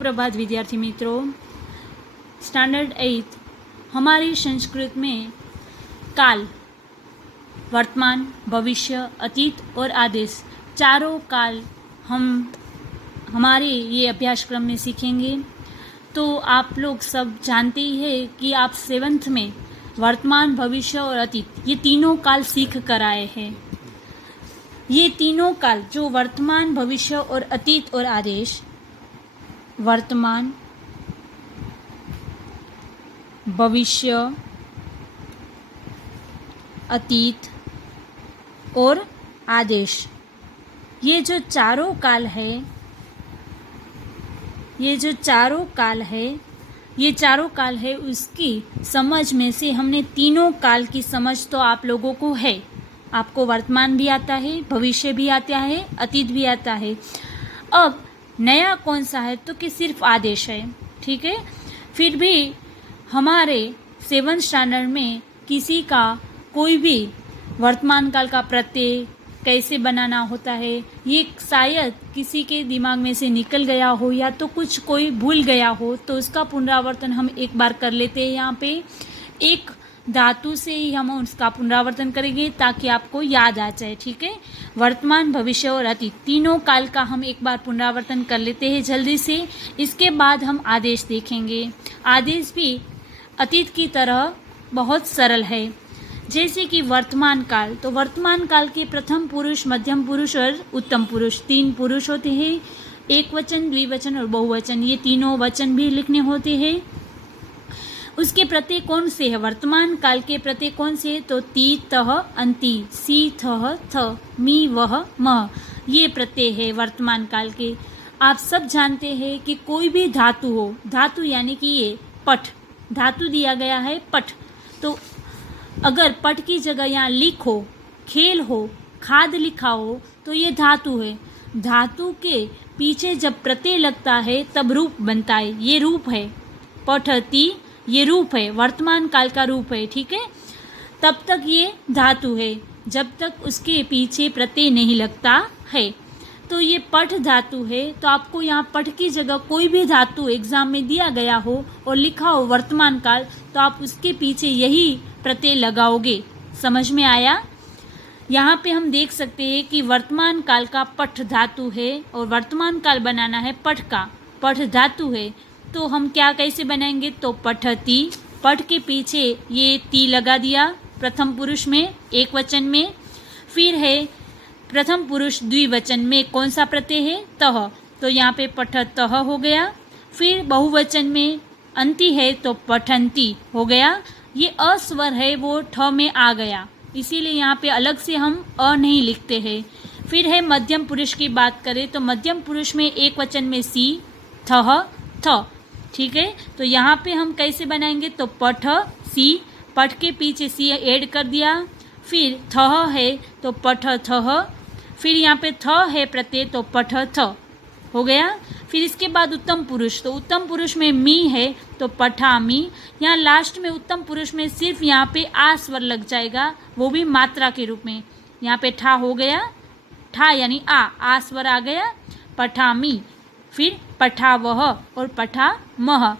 प्रभात विद्यार्थी मित्रों, स्टैंडर्ड 8 हमारी संस्कृत में काल, वर्तमान, भविष्य, अतीत और आदेश चारों काल हम हमारे ये अभ्यासक्रम में सीखेंगे। तो आप लोग सब जानते ही हैं कि आप 7th में वर्तमान, भविष्य और अतीत ये तीनों काल सीख कर आए हैं। ये तीनों काल जो वर्तमान, भविष्य और अतीत और आदेश, वर्तमान, भविष्य, अतीत और आदेश, ये जो चारों काल है, ये चारों काल है उसकी समझ में से हमने तीनों काल की समझ तो आप लोगों को है। आपको वर्तमान भी आता है, भविष्य भी आता है, अतीत भी आता है। अब नया कौन सा है तो कि सिर्फ आदेश है, ठीक है। फिर भी हमारे 7th स्टैंडर्ड में किसी का कोई भी वर्तमान काल का प्रत्यय कैसे बनाना होता है ये शायद किसी के दिमाग में से निकल गया हो या तो कुछ कोई भूल गया हो, तो उसका पुनरावर्तन हम एक बार कर लेते हैं। यहाँ पे एक धातु से ही हम उसका पुनरावर्तन करेंगे ताकि आपको याद आ जाए, ठीक है। वर्तमान, भविष्य और अतीत तीनों काल का हम एक बार पुनरावर्तन कर लेते हैं जल्दी से। इसके बाद हम आदेश देखेंगे। आदेश भी अतीत की तरह बहुत सरल है। जैसे कि वर्तमान काल, तो वर्तमान काल के प्रथम पुरुष, मध्यम पुरुष और उत्तम पुरुष 3 पुरुष होते हैं। एक वचन, द्विवचन और बहुवचन ये तीनों वचन भी लिखने होते हैं। उसके प्रत्यय कौन से है? वर्तमान काल के प्रत्यय कौन से? तो ती, तह, अंति, सी, थह, थ, मी, वह, मह ये प्रत्यय है वर्तमान काल के। आप सब जानते हैं कि कोई भी धातु हो, धातु यानी कि ये पठ, धातु दिया गया है पठ, तो अगर पठ की जगह यहाँ लिख हो, खेल हो, खाद लिखा हो तो ये धातु है। धातु के पीछे जब प्रत्यय लगता है तब रूप बनता है, ये रूप है। पठती ये रूप है, वर्तमान काल का रूप है, ठीक है। तब तक ये धातु है जब तक उसके पीछे प्रत्यय नहीं लगता है। तो ये पठ धातु है। तो आपको यहाँ पठ की जगह कोई भी धातु एग्जाम में दिया गया हो और लिखा हो वर्तमान काल, तो आप उसके पीछे यही प्रत्यय लगाओगे। समझ में आया? यहाँ पे हम देख सकते हैं कि वर्तमान काल का पठ धातु है और वर्तमान काल बनाना है पठ का, पठ धातु है। तो हम क्या कैसे बनाएंगे? तो पठती, पठ के पीछे ये ती लगा दिया प्रथम पुरुष में, एक वचन में। फिर है प्रथम पुरुष द्विवचन में कौन सा प्रत्यय है? तह, तो यहाँ पे पठतः हो गया। फिर बहुवचन में अंति है तो पठंती हो गया। ये अस्वर है वो ठ में आ गया, इसीलिए यहाँ पे अलग से हम अ नहीं लिखते हैं। फिर है मध्यम पुरुष की बात करें तो मध्यम पुरुष में एक वचन में सी, थह, थ, ठीक है। तो यहाँ पे हम कैसे बनाएंगे? तो पठ, सी, पठ के पीछे सी ऐड कर दिया। फिर थह है तो पठ थह, फिर यहाँ पे थ है प्रत्यय तो पठ थ हो गया। फिर इसके बाद उत्तम पुरुष, तो उत्तम पुरुष में मी है तो पठामी। यहाँ लास्ट में उत्तम पुरुष में सिर्फ यहाँ पे आ स्वर लग जाएगा, वो भी मात्रा के रूप में। यहाँ पे ठा हो गया, ठा यानी आ स्वर आ गया, पठामी। फिर पठावह और पठामह।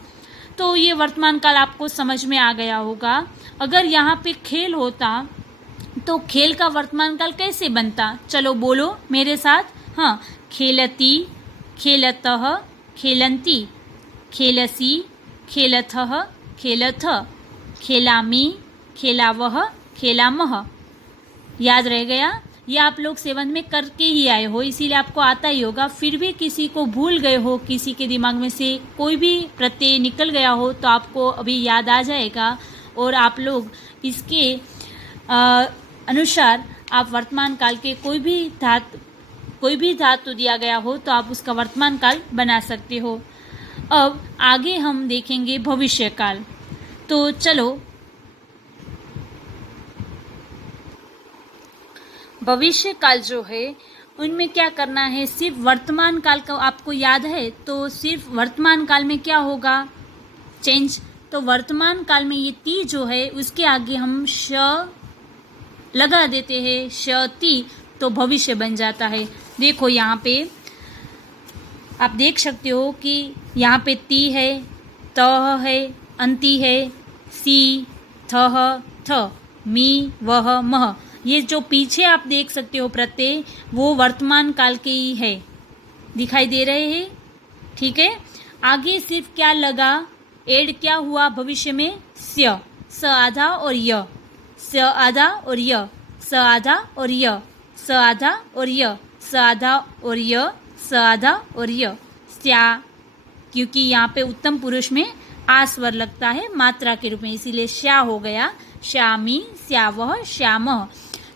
तो ये वर्तमान काल आपको समझ में आ गया होगा। अगर यहाँ पे खेल होता तो खेल का वर्तमान काल कैसे बनता? चलो बोलो मेरे साथ। हाँ, खेलती, खेलतः, खेलंती, खेलसी, खेलथः, खेलथ, खेलामी, खेलावह, खेलामह। याद रह गया? ये आप लोग 7th में करके ही आए हो, इसीलिए आपको आता ही होगा। फिर भी किसी को भूल गए हो, किसी के दिमाग में से कोई भी प्रत्यय निकल गया हो तो आपको अभी याद आ जाएगा और आप लोग इसके अनुसार आप वर्तमान काल के कोई भी धातु दिया गया हो तो आप उसका वर्तमान काल बना सकते हो। अब आगे हम देखेंगे भविष्य काल। तो चलो, भविष्य काल जो है उनमें क्या करना है? सिर्फ वर्तमान काल का आपको याद है तो सिर्फ वर्तमान काल में क्या होगा? चेंज। तो वर्तमान काल में ये ती जो है उसके आगे हम श लगा देते हैं, शती, तो भविष्य बन जाता है। देखो यहाँ पे आप देख सकते हो कि यहाँ पे ती है, तह है, अंति है, सी, थह, थ, मी, वह, मह। ये जो पीछे आप देख सकते हो प्रत्यय, वो वर्तमान काल के ही है, दिखाई दे रहे हैं। ठीक है, आगे सिर्फ क्या लगा, एड क्या हुआ भविष्य में, स्य, स आधा और य, स आधा और य, स आधा और य, स आधा और य, स आधा और य, स आधा और य, स्या, क्योंकि यहाँ पे उत्तम पुरुष में आ स्वर लगता है मात्रा के रूप में, इसीलिए श्या हो गया, श्यामी, श्यावह, श्यामः।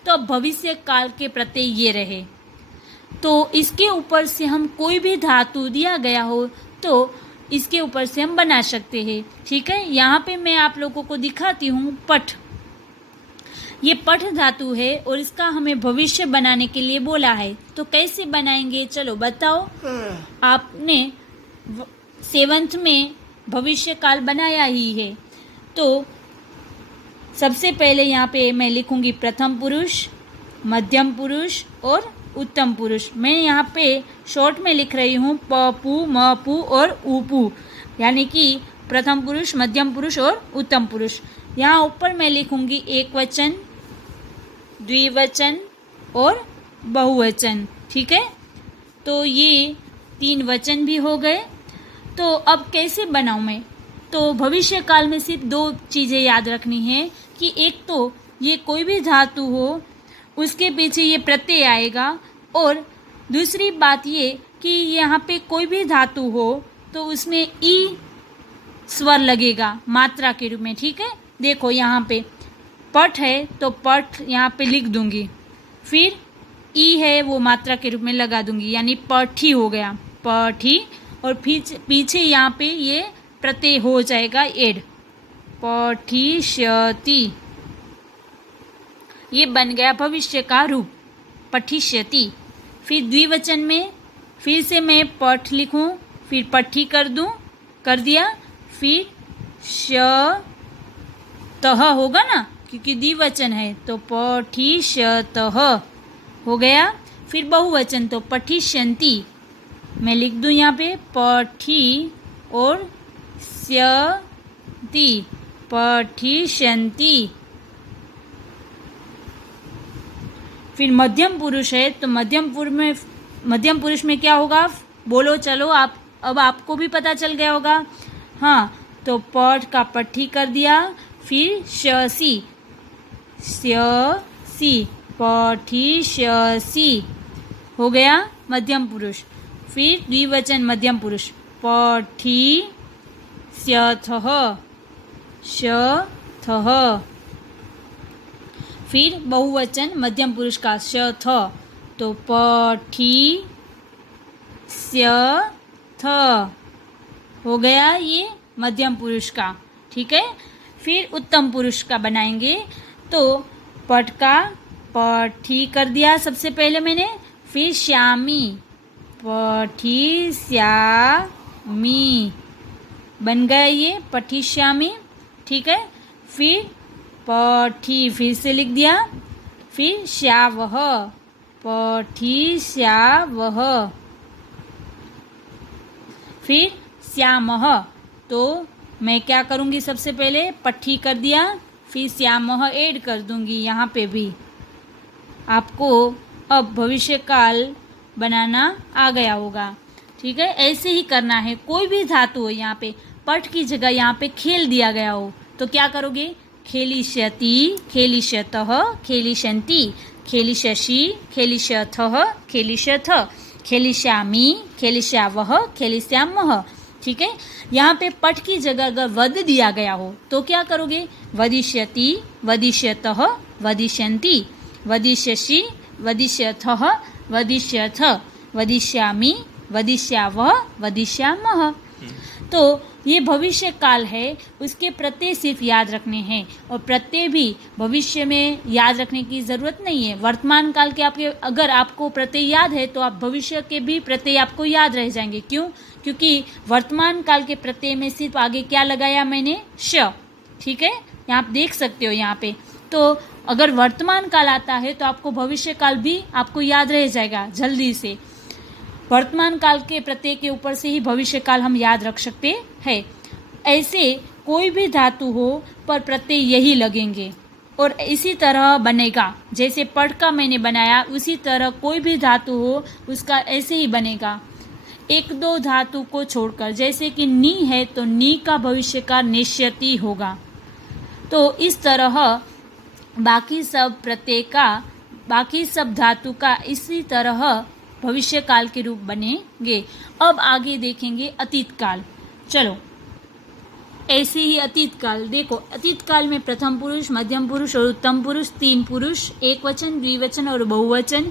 तो अब भविष्य काल के प्रत्यय ये रहे। तो इसके ऊपर से हम कोई भी धातु दिया गया हो तो इसके ऊपर से हम बना सकते हैं। ठीक है, यहाँ पे मैं आप लोगों को दिखाती हूँ पठ। ये पठ धातु है और इसका हमें भविष्य बनाने के लिए बोला है, तो कैसे बनाएंगे, चलो बताओ। आपने 7th में भविष्य काल बनाया ही है, तो सबसे पहले यहाँ पे मैं लिखूंगी प्रथम पुरुष, मध्यम पुरुष और उत्तम पुरुष। मैं यहाँ पे शॉर्ट में लिख रही हूँ प पू, म पू और उ पू, यानी कि प्रथम पुरुष, मध्यम पुरुष और उत्तम पुरुष। यहाँ ऊपर मैं लिखूंगी एक वचन, द्विवचन और बहुवचन। ठीक है, तो ये 3 वचन भी हो गए। तो अब कैसे बनाऊँ मैं, तो भविष्य काल में सिर्फ 2 चीज़ें याद रखनी है कि एक तो ये कोई भी धातु हो उसके पीछे ये प्रत्यय आएगा, और दूसरी बात ये कि यहाँ पे कोई भी धातु हो तो उसमें ई स्वर लगेगा मात्रा के रूप में। ठीक है, देखो यहाँ पे पठ है तो पठ यहाँ पे लिख दूंगी, फिर ई है वो मात्रा के रूप में लगा दूंगी, यानी पठी हो गया, पठी, और पीछे यहाँ पे ये प्रत्यय हो जाएगा एड, पठिष्यति। ये बन गया भविष्य का रूप, पठिष्यति। फिर द्विवचन में फिर से मैं पठ लिखूं, फिर पठी कर दूं, कर दिया, फिर शतः होगा ना, क्योंकि द्विवचन है, तो पठिष्यतः हो गया। फिर बहुवचन तो पठिष्यन्ति, मैं लिख दूं यहाँ पे पठी और स्यति, पठिष्यन्ति। फिर मध्यम पुरुष है तो मध्यम पुरुष में क्या होगा, बोलो चलो आप, अब आपको भी पता चल गया होगा। हाँ, तो पठ का पठी कर दिया, फिर शसी, स्यसी, पठिष्यसि हो गया मध्यम पुरुष। फिर द्विवचन मध्यम पुरुष, पठिष्यथः, शथः। फिर बहुवचन मध्यम पुरुष का शथ, तो पठिष्यथ हो गया ये मध्यम पुरुष का। ठीक है, फिर उत्तम पुरुष का बनाएंगे, तो पठ का पठी कर दिया सबसे पहले मैंने, फिर श्यामी, पठिष्यामि बन गया ये पठिष्यामि। ठीक है, फिर पठी फिर से लिख दिया, फिर श्यावह, पठिष्यावह। फिर श्यामः, तो मैं क्या करूँगी, सबसे पहले पठी कर दिया, फिर श्यामः ऐड कर दूँगी। यहाँ पे भी आपको अब भविष्य काल बनाना आ गया होगा। ठीक है, ऐसे ही करना है। कोई भी धातु हो, यहाँ पे पठ की जगह यहाँ पे खेल दिया गया हो तो क्या करोगे, खेलिष्यति, खेलिष्यतः, खेलिष्यन्ति, खेलिष्यसि, खेलिष्यथः, खेलिष्यथ, खेलिष्यामि, खेलिष्यावः, खेलिष्यामः। ठीक है, यहाँ पे पठ की जगह अगर वद दिया गया हो तो क्या करोगे, वदिष्यति, वदिष्यतः, वदिष्यन्ति, वदिष्यसि, वदिष्यथः, वदिष्यथ, वदिष्यामि, वदिष्यावः, वदिष्यामः। तो ये भविष्य काल है, उसके प्रत्यय सिर्फ याद रखने हैं, और प्रत्यय भी भविष्य में याद रखने की ज़रूरत नहीं है। वर्तमान काल के आपके अगर आपको प्रत्यय याद है तो आप भविष्य के भी प्रत्यय आपको याद रह जाएंगे। क्यों, क्योंकि वर्तमान काल के प्रत्यय में सिर्फ आगे क्या लगाया मैंने, श। ठीक है, यहाँ आप देख सकते हो यहाँ पे। तो अगर वर्तमान काल आता है तो आपको भविष्य काल भी आपको याद रह जाएगा जल्दी से। वर्तमान काल के प्रत्यय के ऊपर से ही भविष्य काल हम याद रख सकते हैं। ऐसे कोई भी धातु हो पर प्रत्यय यही लगेंगे और इसी तरह बनेगा। जैसे पढ़ का मैंने बनाया उसी तरह कोई भी धातु हो उसका ऐसे ही बनेगा, एक दो धातु को छोड़कर। जैसे कि नी है तो नी का भविष्य काल निश्यति होगा। तो इस तरह बाकी सब प्रत्यय का, बाकी सब धातु का इसी तरह भविष्य काल के रूप बनेंगे। अब आगे देखेंगे अतीत काल। चलो ऐसे ही अतीत काल देखो। अतीत काल में प्रथम पुरुष, मध्यम पुरुष और उत्तम पुरुष, तीन पुरुष, एक वचन, द्विवचन और बहुवचन।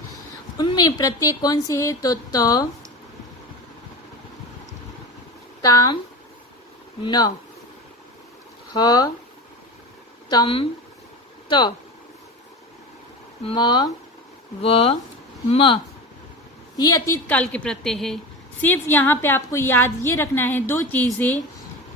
उनमें प्रत्यय कौन से है तो त, ताम, न, ह, तम, त, म, व, म। ये अतीत काल के प्रत्यय है। सिर्फ यहाँ पे आपको याद ये रखना है दो चीज़ें।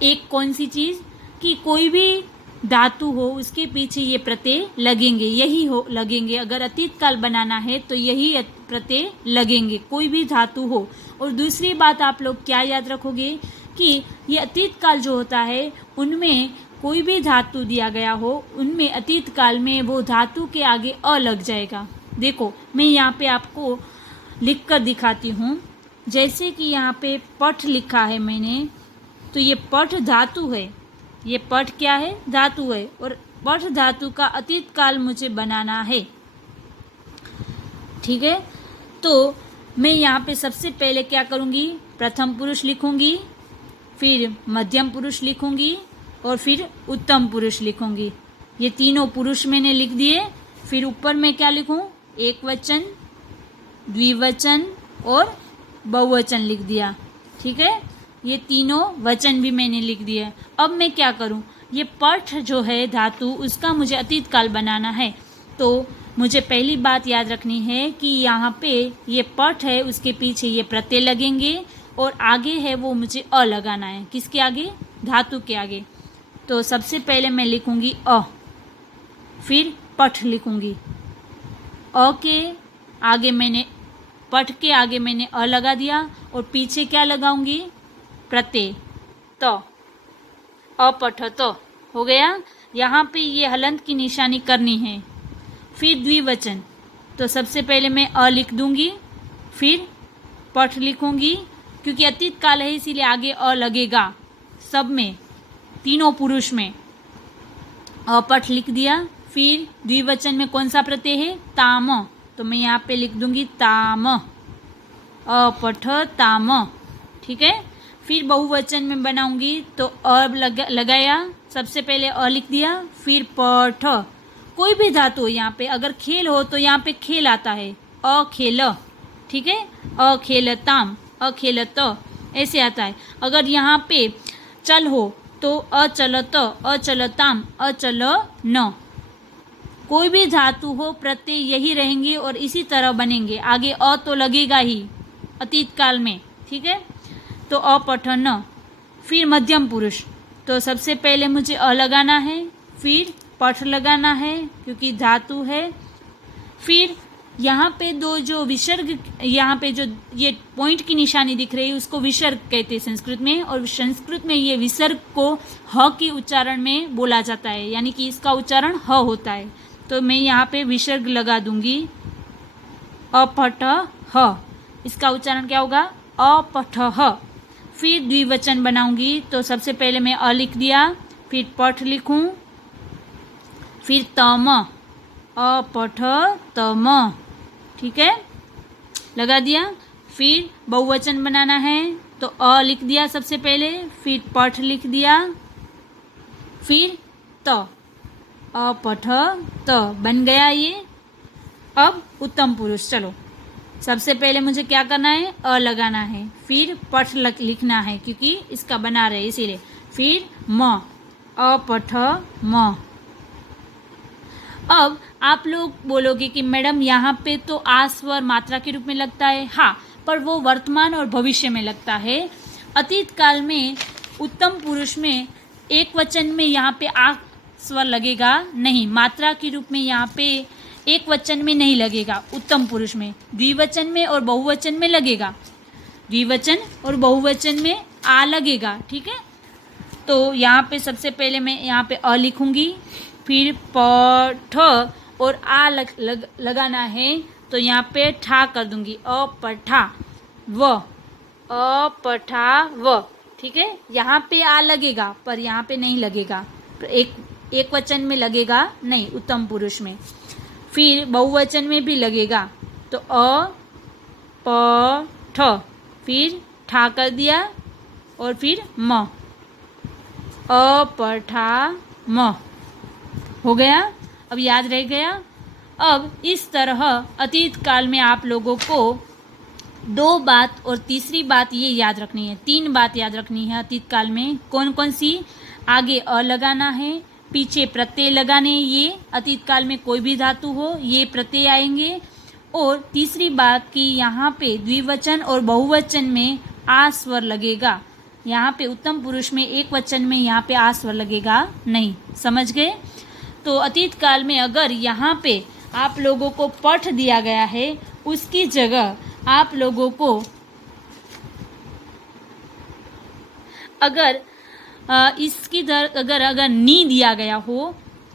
एक कौन सी चीज़ कि कोई भी धातु हो उसके पीछे ये प्रत्यय लगेंगे, यही हो लगेंगे। अगर अतीत काल बनाना है तो यही प्रत्यय लगेंगे, कोई भी धातु हो। और दूसरी बात आप लोग क्या याद रखोगे कि ये अतीत काल जो होता है उनमें कोई भी धातु दिया गया हो, उनमें अतीत काल में वो धातु के आगे अ लग जाएगा। देखो मैं यहाँ पे आपको लिख कर दिखाती हूँ। जैसे कि यहाँ पे पठ लिखा है मैंने, तो ये पठ धातु है। ये पठ क्या है? धातु है। और पठ धातु का अतीत काल मुझे बनाना है। ठीक है, तो मैं यहाँ पे सबसे पहले क्या करूँगी, प्रथम पुरुष लिखूँगी, फिर मध्यम पुरुष लिखूँगी और फिर उत्तम पुरुष लिखूँगी। ये तीनों पुरुष मैंने लिख दिए। फिर ऊपर मैं क्या लिखूँ, एक वचन, द्विवचन और बहुवचन लिख दिया। ठीक है, ये तीनों वचन भी मैंने लिख दिए। अब मैं क्या करूं, ये पठ जो है धातु उसका मुझे अतीत काल बनाना है। तो मुझे पहली बात याद रखनी है कि यहाँ पे ये पठ है उसके पीछे ये प्रत्यय लगेंगे और आगे है वो मुझे अ लगाना है। किसके आगे? धातु के आगे। तो सबसे पहले मैं लिखूँगी अ, फिर पठ लिखूँगी। अ के आगे मैंने, पठ के आगे मैंने अ लगा दिया और पीछे क्या लगाऊंगी, प्रत्यय त, अपठ त हो गया। यहाँ पे ये हलंत की निशानी करनी है। फिर द्विवचन, तो सबसे पहले मैं अ लिख दूंगी, फिर पठ लिखूंगी, क्योंकि अतीत काल है इसीलिए आगे अ लगेगा सब में, तीनों पुरुष में। अपठ लिख दिया। फिर द्विवचन में कौन सा प्रत्यय है? ताम, तो मैं यहाँ पे लिख दूंगी ताम, अपठ ताम। ठीक है, फिर बहुवचन में बनाऊंगी तो अ लगाया, सबसे पहले अ लिख दिया, फिर पठ। कोई भी धातु हो यहाँ पे, अगर खेल हो तो यहाँ पे खेल आता है, अखेल। ठीक है, अखेलताम, अखेलत ऐसे आता है। अगर यहाँ पे चल हो तो अचलत, अचलताम, अचल न। कोई भी धातु हो प्रत्यय यही रहेंगे और इसी तरह बनेंगे। आगे अ तो लगेगा ही अतीत काल में। ठीक है, तो अपठन। फिर मध्यम पुरुष, तो सबसे पहले मुझे अ लगाना है, फिर पठ लगाना है क्योंकि धातु है। फिर यहाँ पे दो जो विसर्ग, यहाँ पे जो ये पॉइंट की निशानी दिख रही है उसको विसर्ग कहते हैं संस्कृत में, और संस्कृत में ये विसर्ग को ह के उच्चारण में बोला जाता है, यानी कि इसका उच्चारण ह होता है। तो मैं यहाँ पे विसर्ग लगा दूंगी, अपठ ह, इसका उच्चारण क्या होगा? अपठ ह। फिर द्विवचन बनाऊंगी, तो सबसे पहले मैं अ लिख दिया, फिर पठ लिखूं, फिर तम, अपठ तम। ठीक है, लगा दिया। फिर बहुवचन बनाना है तो अ लिख दिया सबसे पहले, फिर पठ लिख दिया, फिर त, अपठ त बन गया ये। अब उत्तम पुरुष, चलो सबसे पहले मुझे क्या करना है? अ लगाना है, फिर पठ लिखना है क्योंकि इसका बना रहे इसीलिए, फिर म, अपठ म। अब आप लोग बोलोगे कि मैडम यहाँ पे तो आ स्वर मात्रा के रूप में लगता है। हाँ, पर वो वर्तमान और भविष्य में लगता है। अतीत काल में उत्तम पुरुष में एक वचन में यहाँ पे आ स्वर लगेगा नहीं, मात्रा के रूप में यहाँ पे एक वचन में नहीं लगेगा। उत्तम पुरुष में द्विवचन में और बहुवचन में लगेगा। द्विवचन और बहुवचन में आ लगेगा, ठीक है। तो यहाँ पे सबसे पहले मैं यहाँ पे अ लिखूंगी, फिर पठ और आ लगाना है तो यहाँ पे ठा कर दूंगी, अपठा व, अपठा व, ठीक है। यहाँ पे आ लगेगा पर यहाँ पे नहीं लगेगा, एक वचन में लगेगा नहीं, उत्तम पुरुष में। फिर बहुवचन में भी लगेगा तो अ प ठ, फिर ठा कर दिया और फिर म, अपठा म हो गया। अब याद रह गया। अब इस तरह अतीत काल में आप लोगों को दो बात और तीसरी बात ये याद रखनी है, तीन बात याद रखनी है अतीत काल में। कौन कौन सी? आगे अ लगाना है, पीछे प्रत्यय लगाने, ये अतीत काल में कोई भी धातु हो ये प्रत्यय आएंगे। और तीसरी बात कि यहाँ पे द्विवचन और बहुवचन में आ स्वर लगेगा, यहाँ पे उत्तम पुरुष में एक वचन में यहाँ पे आ स्वर लगेगा नहीं। समझ गए? तो अतीत काल में अगर यहाँ पे आप लोगों को पठ दिया गया है, उसकी जगह आप लोगों को अगर इसकी अगर नी दिया गया हो,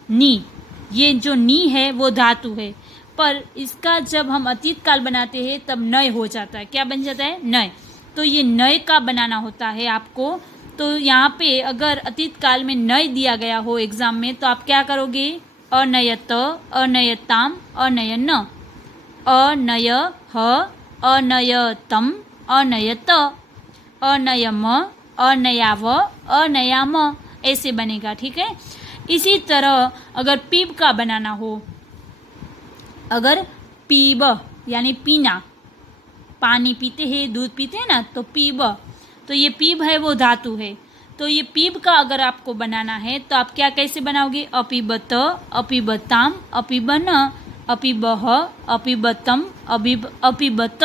नी, ये जो नी है वो धातु है, पर इसका जब हम अतीत काल बनाते हैं तब नय हो जाता है। क्या बन जाता है? नय। तो ये नय का बनाना होता है आपको। तो यहाँ पे अगर अतीत काल में नय दिया गया हो एग्जाम में तो आप क्या करोगे? अनयत, अनयताम, अनयन, अनय ह, अनयतम, अनयत, अनयम, अनयाव, अनयाम, ऐसे बनेगा, ठीक है। इसी तरह अगर पीब का बनाना हो, अगर पीब यानी पीना, पानी पीते हैं, दूध पीते हैं ना, तो पीब, तो ये पीब है वो धातु है। तो ये पीब का अगर आपको बनाना है तो आप क्या कैसे बनाओगे? अपीबत, अपीबताम, अपीबन, अपीबह, अपीबतम, अपीबत,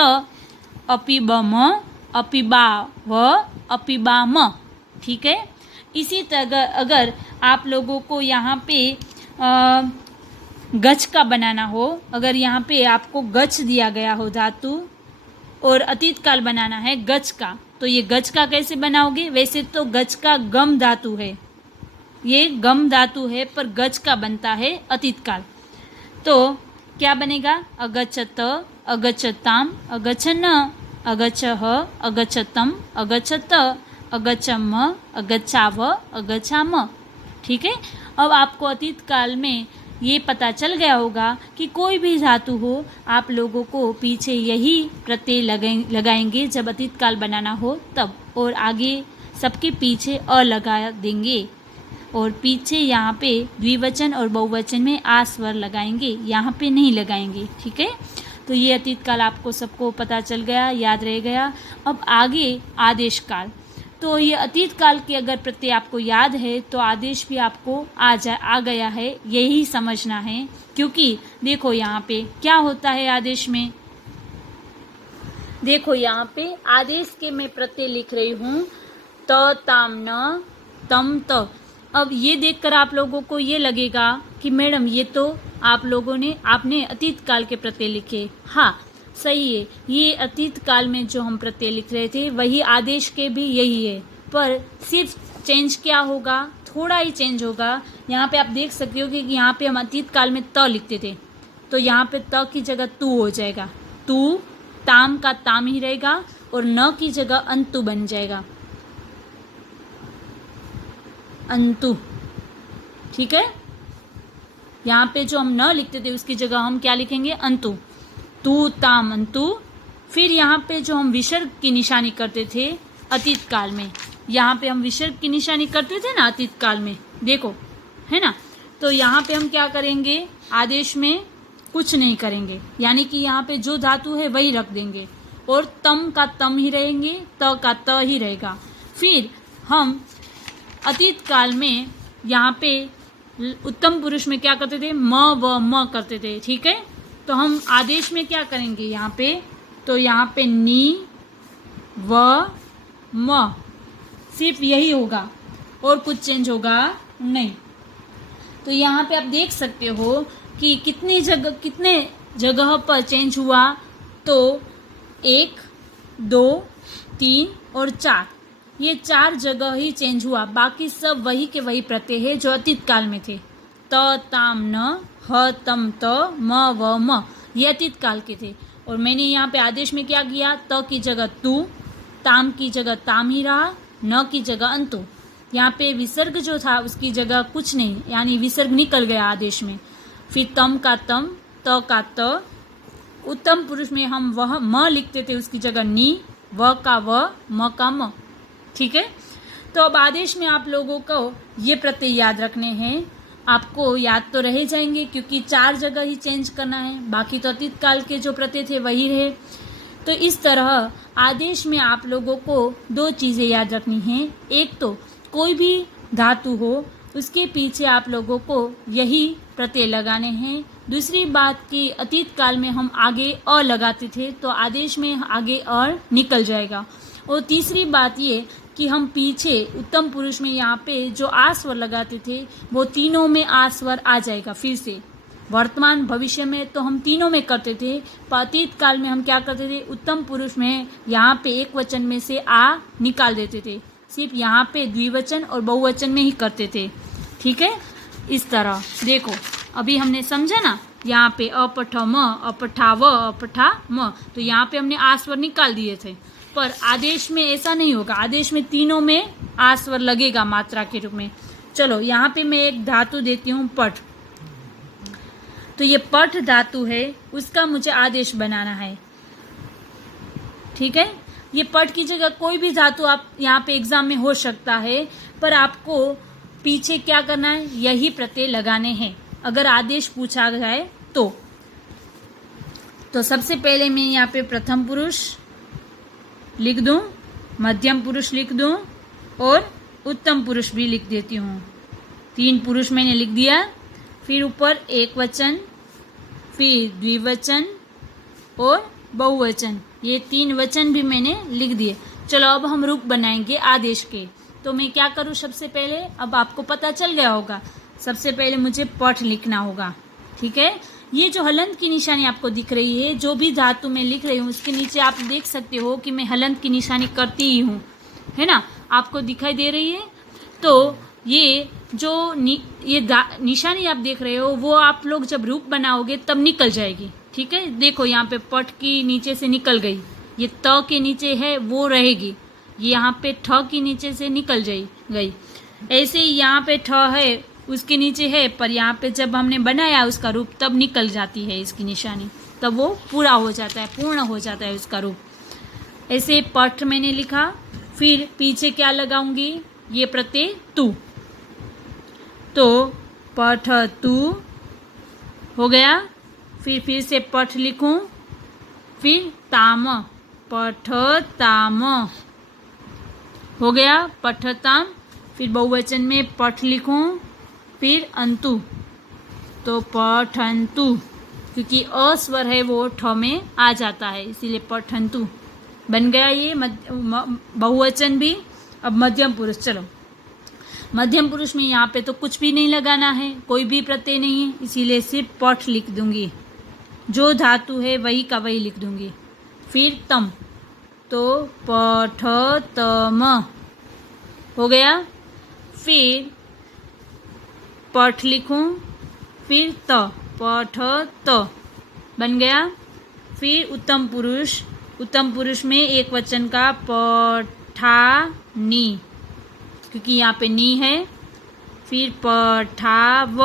अपीबम, अपीबाव, अपीबाम, ठीक है। इसी तरह अगर आप लोगों को यहाँ पे गच का बनाना हो, अगर यहाँ पे आपको गच दिया गया हो धातु और अतीत काल बनाना है गच का, तो ये गच का कैसे बनाओगे? वैसे तो गच का गम धातु है, ये गम धातु है, पर गच का बनता है अतीत काल। तो क्या बनेगा? अगच्छत, अगच्छताम, अगच्छन, अगच्छह, अगच्छतम, अगच्छत, अगच्छम, अगच्छाव, अगच्छाम, ठीक है। अब आपको अतीत काल में ये पता चल गया होगा कि कोई भी धातु हो आप लोगों को पीछे यही प्रत्यय लगाएंगे जब अतीत काल बनाना हो तब, और आगे सबके पीछे अ लगा देंगे, और पीछे यहाँ पे द्विवचन और बहुवचन में आ स्वर लगाएंगे, यहाँ पे नहीं लगाएंगे, ठीक है। तो ये अतीत काल आपको सबको पता चल गया, याद रह गया। अब आगे आदेश काल। तो ये अतीत काल के अगर प्रत्यय आपको याद है तो आदेश भी आपको आ गया है, यही समझना है। क्योंकि देखो यहाँ पे क्या होता है आदेश में, देखो यहाँ पे आदेश के मैं प्रत्यय लिख रही हूँ त, ताम, न, तम, त। अब ये देखकर आप लोगों को ये लगेगा कि मैडम ये तो आपने अतीत काल के प्रत्यय लिखे। हाँ सही है, ये अतीत काल में जो हम प्रत्यय लिख रहे थे वही आदेश के भी यही है, पर सिर्फ चेंज क्या होगा? थोड़ा ही चेंज होगा। यहाँ पे आप देख सकते हो कि यहाँ पे हम अतीत काल में त लिखते थे, तो यहाँ पे त की जगह तू हो जाएगा, तू, ताम का ताम ही रहेगा, और न की जगह अंतु बन जाएगा, अंतु, ठीक है। यहाँ पे जो हम न लिखते थे उसकी जगह हम क्या लिखेंगे? अंतु, तू, ताम, अंतु। फिर यहाँ पे जो हम विसर्ग की निशानी करते थे अतीत काल में, यहाँ पे हम विसर्ग की निशानी करते थे ना अतीत काल में, देखो है ना। तो यहाँ पे हम क्या करेंगे? आदेश में कुछ नहीं करेंगे, यानी कि यहाँ पे जो धातु है वही रख देंगे, और तम का तम ही रहेंगे, त का त ही रहेगा। फिर हम अतीत काल में यहाँ पे उत्तम पुरुष में क्या करते थे? म व म करते थे, ठीक है। तो हम आदेश में क्या करेंगे यहाँ पे? तो यहाँ पे नी व म, सिर्फ यही होगा और कुछ चेंज होगा नहीं। तो यहाँ पे आप देख सकते हो कि कितने जगह पर चेंज हुआ। तो 1, 2, 3 और 4, ये 4 जगह ही चेंज हुआ, बाकी सब वही के वही प्रत्यय है जो अतीत काल में थे। त ताम न, ह तम त, म व म, ये अतीत काल के थे। और मैंने यहाँ पे आदेश में क्या किया, त की जगह तू, ताम की जगह ताम ही रहा, न की जगह अंतु। यहाँ पे विसर्ग जो था उसकी जगह कुछ नहीं, यानी विसर्ग निकल गया आदेश में। फिर तम का तम, त का त, उत्तम पुरुष में हम वह म लिखते थे, उसकी जगह नी, व का व, म का म। ठीक है, तो अब आदेश में आप लोगों को ये प्रत्यय याद रखने हैं। आपको याद तो रह जाएंगे क्योंकि 4 जगह ही चेंज करना है, बाकी तो अतीत काल के जो प्रत्यय थे वही रहे। तो इस तरह आदेश में आप लोगों को 2 चीज़ें याद रखनी हैं। एक तो कोई भी धातु हो उसके पीछे आप लोगों को यही प्रत्यय लगाने हैं। दूसरी बात कि अतीत काल में हम आगे अ लगाते थे तो आदेश में आगे अ निकल जाएगा। और तीसरी बात ये कि हम पीछे उत्तम पुरुष में यहाँ पे जो आ स्वर लगाते थे वो तीनों में आ स्वर आ जाएगा फिर से। वर्तमान भविष्य में तो हम तीनों में करते थे, पर अतीत काल में हम क्या करते थे, उत्तम पुरुष में यहाँ पे एक वचन में से आ निकाल देते थे, सिर्फ यहाँ पे द्विवचन और बहुवचन में ही करते थे। ठीक है, इस तरह देखो अभी हमने समझा ना, यहाँ पे अपठ म, अपठा व, अपठा म, तो यहाँ पे हमने आ स्वर निकाल दिए थे। पर आदेश में ऐसा नहीं होगा, आदेश में तीनों में आ स्वर लगेगा मात्रा के रूप में। चलो यहाँ पे मैं एक धातु देती हूँ पठ, तो ये पठ धातु है, उसका मुझे आदेश बनाना है। ठीक है, ये पठ की जगह कोई भी धातु आप यहाँ पे एग्जाम में हो सकता है, पर आपको पीछे क्या करना है, यही प्रत्यय लगाने हैं अगर आदेश पूछा जाए तो। सबसे पहले मैं यहाँ पे प्रथम पुरुष लिख दूं, मध्यम पुरुष लिख दूं और उत्तम पुरुष भी लिख देती हूँ। 3 पुरुष मैंने लिख दिया, फिर ऊपर एक वचन, फिर द्विवचन और बहुवचन, ये 3 वचन भी मैंने लिख दिए। चलो अब हम रूप बनाएंगे आदेश के। तो मैं क्या करूँ, सबसे पहले अब आपको पता चल गया होगा, सबसे पहले मुझे पठ लिखना होगा। ठीक है, ये जो हलंत की निशानी आपको दिख रही है, जो भी धातु मैं लिख रही हूँ उसके नीचे आप देख सकते हो कि मैं हलंत की निशानी करती ही हूँ, है ना, आपको दिखाई दे रही है। तो ये जो निशानी आप देख रहे हो वो आप लोग जब रूप बनाओगे तब निकल जाएगी। ठीक है, देखो यहाँ पे पठ की नीचे से निकल गई, ये त के नीचे है वो रहेगी, ये यहाँ पे ठ की नीचे से निकल गई। ऐसे ही यहाँ पे ठ है उसके नीचे है, पर यहाँ पे जब हमने बनाया उसका रूप तब निकल जाती है इसकी निशानी, तब वो पूरा हो जाता है, पूर्ण हो जाता है उसका रूप। ऐसे पठ मैंने लिखा, फिर पीछे क्या लगाऊंगी, ये प्रत्यय तू, तो पठ तू हो गया। फिर से पठ लिखूं, फिर ताम, पठ ताम हो गया, पठताम। फिर बहुवचन में पठ लिखूं, फिर अंतु, तो पठंतु, क्योंकि अ स्वर है वो ठ में आ जाता है इसीलिए पठंतु बन गया ये बहुवचन भी। अब मध्यम पुरुष, चलो मध्यम पुरुष में यहाँ पे तो कुछ भी नहीं लगाना है, कोई भी प्रत्यय नहीं है, इसीलिए सिर्फ पठ लिख दूंगी, जो धातु है वही का वही लिख दूंगी। फिर तम, तो पठ तम हो गया। फिर पठ लिखूं, फिर त, पठ त बन गया। फिर उत्तम पुरुष में एक वचन का पठानी, क्योंकि यहाँ पे नी है। फिर पठाव,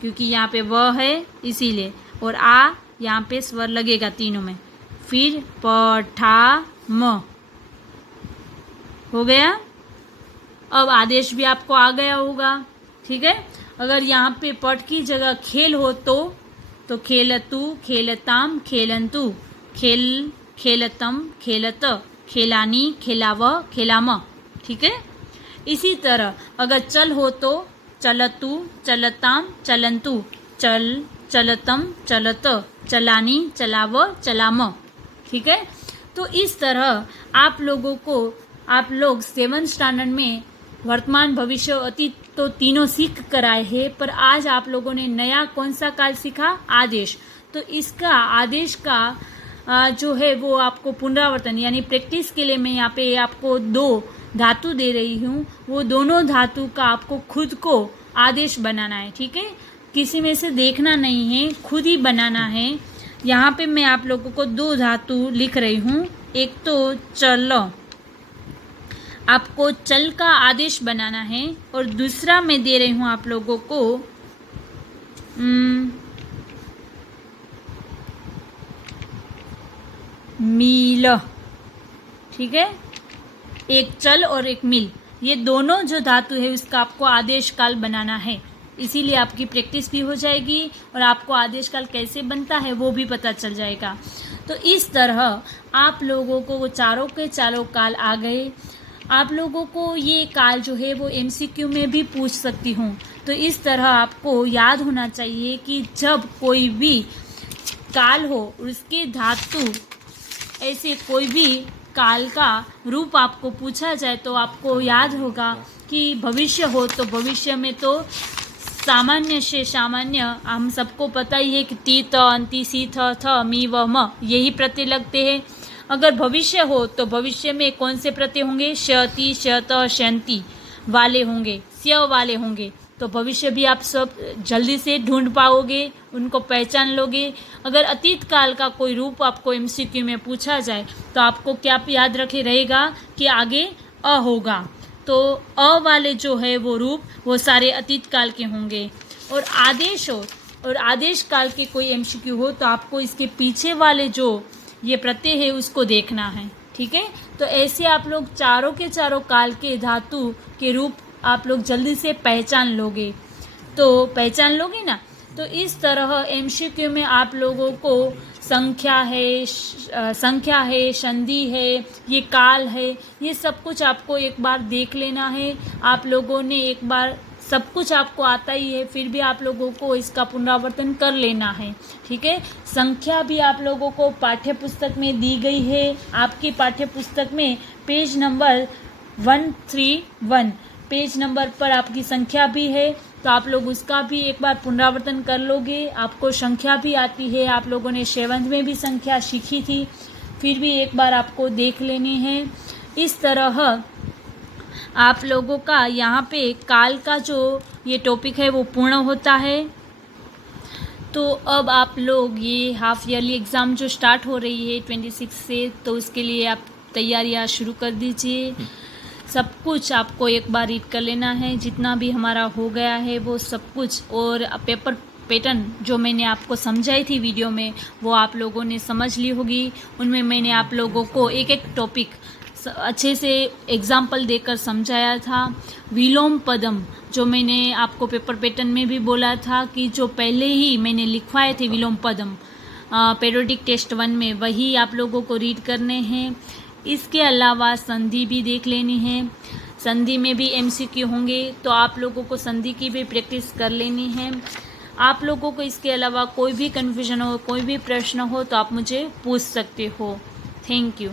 क्योंकि यहाँ पे व है इसीलिए, और आ यहाँ पे स्वर लगेगा तीनों में। फिर पठाम हो गया। अब आदेश भी आपको आ गया होगा। ठीक है, अगर यहाँ पे पठ की जगह खेल हो तो खेलतु, खेलताम, खेलंतु, खेल, खेलतम, खेलत, खेलानी, खेलाव, खेलाम। ठीक है, इसी तरह अगर चल हो तो चलतु, चलताम, चलंतु, चल, चलतम, चलत, चलानी, चलाव, चलाम। ठीक है, तो इस तरह आप लोग 7th स्टैंडर्ड में वर्तमान, भविष्य, अतीत तो तीनों सीख कर आए हैं, पर आज आप लोगों ने नया कौन सा काल सीखा, आदेश। तो इसका आदेश का जो है वो आपको पुनरावर्तन यानी प्रैक्टिस के लिए मैं यहाँ पे आपको 2 धातु दे रही हूँ। वो दोनों धातु का आपको खुद को आदेश बनाना है, ठीक है। किसी में से देखना नहीं है, खुद ही बनाना है। यहाँ पे मैं आप लोगों को 2 धातु लिख रही हूँ। एक तो चल, आपको चल का आदेश बनाना है, और दूसरा मैं दे रही हूँ आप लोगों को मील, ठीक है। एक चल और एक मिल, ये दोनों जो धातु है उसका आपको आदेश काल बनाना है। इसीलिए आपकी प्रैक्टिस भी हो जाएगी और आपको आदेश काल कैसे बनता है वो भी पता चल जाएगा। तो इस तरह आप लोगों को वो चारों के चारों काल आ गए। आप लोगों को ये काल जो है वो MCQ में भी पूछ सकती हूँ। तो इस तरह आपको याद होना चाहिए कि जब कोई भी काल हो उसके धातु ऐसे कोई भी काल का रूप आपको पूछा जाए तो आपको याद होगा कि भविष्य हो तो भविष्य में तो सामान्य से सामान्य हम सबको पता ही है कि ती त अंति सी थ थ मी व म यही प्रत्यय लगते हैं। अगर भविष्य हो तो भविष्य में कौन से प्रत्यय होंगे? श ती श त शंति वाले होंगे, स्य वाले होंगे। तो भविष्य भी आप सब जल्दी से ढूंढ पाओगे, उनको पहचान लोगे। अगर अतीत काल का कोई रूप आपको MCQ में पूछा जाए तो आपको क्या याद रखे रहेगा कि आगे अ होगा। तो अ वाले जो है वो रूप वो सारे अतीत काल के होंगे। और आदेश हो और आदेश काल के कोई MCQ हो तो आपको इसके पीछे वाले जो ये प्रत्यय है उसको देखना है, ठीक है। तो ऐसे आप लोग चारों के चारों काल के धातु के रूप आप लोग जल्दी से पहचान लोगे। तो पहचान लोगे ना। तो इस तरह MCQ में आप लोगों को संख्या है, संधि है, ये काल है, ये सब कुछ आपको एक बार देख लेना है। आप लोगों ने एक बार सब कुछ आपको आता ही है, फिर भी आप लोगों को इसका पुनरावर्तन कर लेना है, ठीक है। संख्या भी आप लोगों को पाठ्य पुस्तक में दी गई है। आपकी पाठ्य पुस्तक में पेज नंबर 131 पेज नंबर पर आपकी संख्या भी है, तो आप लोग उसका भी एक बार पुनरावर्तन कर लोगे। आपको संख्या भी आती है, आप लोगों ने 7th में भी संख्या सीखी थी, फिर भी एक बार आपको देख लेनी है। इस तरह आप लोगों का यहाँ पे काल का जो ये टॉपिक है वो पूर्ण होता है। तो अब आप लोग ये हाफ ईयरली एग्ज़ाम जो स्टार्ट हो रही है 26 से, तो उसके लिए आप तैयारियाँ शुरू कर दीजिए। सब कुछ आपको एक बार रीड कर लेना है, जितना भी हमारा हो गया है वो सब कुछ। और पेपर पैटर्न जो मैंने आपको समझाई थी वीडियो में वो आप लोगों ने समझ ली होगी। उनमें मैंने आप लोगों को एक एक टॉपिक अच्छे से एग्जाम्पल देकर समझाया था। विलोम पदम जो मैंने आपको पेपर पैटर्न में भी बोला था कि जो पहले ही मैंने लिखवाए थे विलोम पदम पेरियोडिक टेस्ट 1 में, वही आप लोगों को रीड करने हैं। इसके अलावा संधि भी देख लेनी है। संधि में भी MCQ होंगे, तो आप लोगों को संधि की भी प्रैक्टिस कर लेनी है। आप लोगों को इसके अलावा कोई भी कन्फ्यूजन हो, कोई भी प्रश्न हो तो आप मुझे पूछ सकते हो। Thank you.